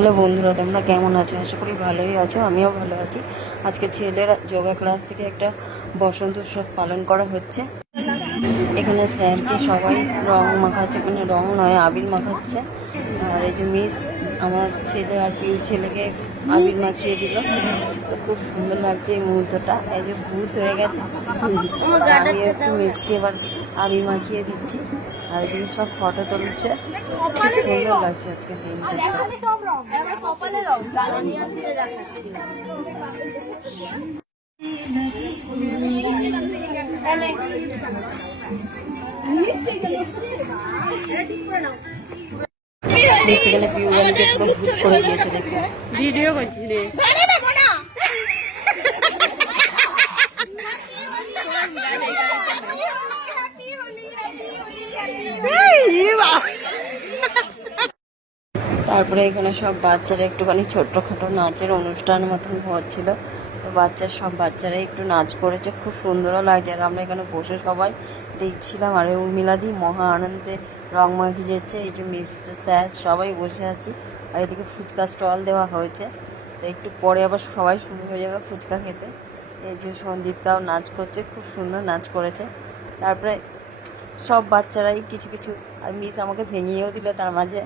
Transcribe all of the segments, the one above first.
Hello বন্ধুরা, তোমরা কেমন আছো? আশা করি ভালোই আছো, আমিও ভালো আছি। আজকে ছেলের যোগা ক্লাস থেকে একটা বসন্ত উৎসব পালন করা হচ্ছে। এখানে স্যারকে সবাই রং মাখাচ্ছে মানে রং নয়, আবির মাখাচ্ছে। আর এই যে মিস আমার ছেলে আর পিউ ছেলেকে আবির মাখিয়ে দিল। তো খুব সুন্দর লাগছে এই মুহূর্তটা। এই যে ভূত হয়ে গেছে। আমি একটু মিসকে এবার আবির মাখিয়ে দিচ্ছি। আর এদিকে সব ফটো তুলছে। খুব সুন্দর লাগছে আজকে দিনটা। রং জ্বালানি আসতে দেখাচ্ছি বেসিক্যালি পিউ গানকে পুরো ভূত করে দিয়েছে দেখো ভিডিও করছি রে। তারপরে এখানে সব বাচ্চারা একটুখানি ছোট্টখাটো নাচের অনুষ্ঠান মতন হচ্ছিল। তো বাচ্চার সব বাচ্চারা একটু নাচ করেছে, খুব সুন্দরও লাগছে। আর আমরা এখানে বসে সবাই দেখছিলাম, আর উর্মিলাদি মহা আনন্দে রং মাখিয়েছে এই যে মিস্টার স্যার, সবাই বসে আছি। আর এদিকে ফুচকা স্টল দেওয়া হয়েছে। তো একটু পরে আবার সবাই শুরু হয়ে যাবে ফুচকা খেতে। এই যে সন্দীপটাও নাচ করছে, খুব সুন্দর নাচ করেছে। তারপরে সব বাচ্চারাই কিছু কিছু, আর মিস আমাকে ভেঙিয়েও দিল তার মাঝে।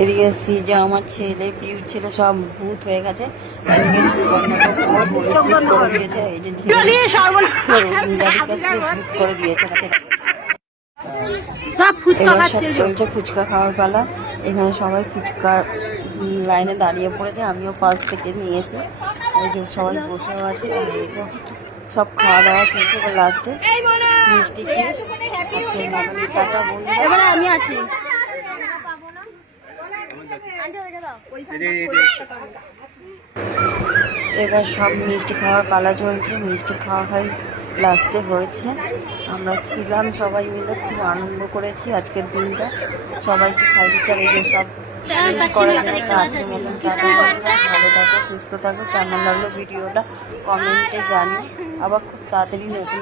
এদিকে সিজা আমার ছেলে পিউ ছেলে সব ভূত হয়ে গেছে। এদিকে করে দিয়েছে। এই যে করে সব ফুচকা চলছে ফুচকা খাওয়ার পালা। এখানে সবাই ফুচকার লাইনে দাঁড়িয়ে পড়েছে আমিও পাশ থেকে নিয়েছি। যে সবাই বসেও আছে সব খাওয়া দাওয়া চলছে এবার লাস্টে মিষ্টি খেয়ে টাটা বন্ধু। আমি আছি। এবার সব মিষ্টি খাওয়ার পালা চলছে। মিষ্টি খাওয়া হয় লাস্টে হয়েছে। আমরা ছিলাম সবাই মিলে, খুব আনন্দ করেছি আজকের দিনটা। সবাইকে খাই দিচ্ছে আর এই যে সব আজকের মতন ভালো থাকো, সুস্থ থাকো। কেমন লাগল ভিডিওটা? কমেন্টে জানিও। আবার খুব তাড়াতাড়ি নতুন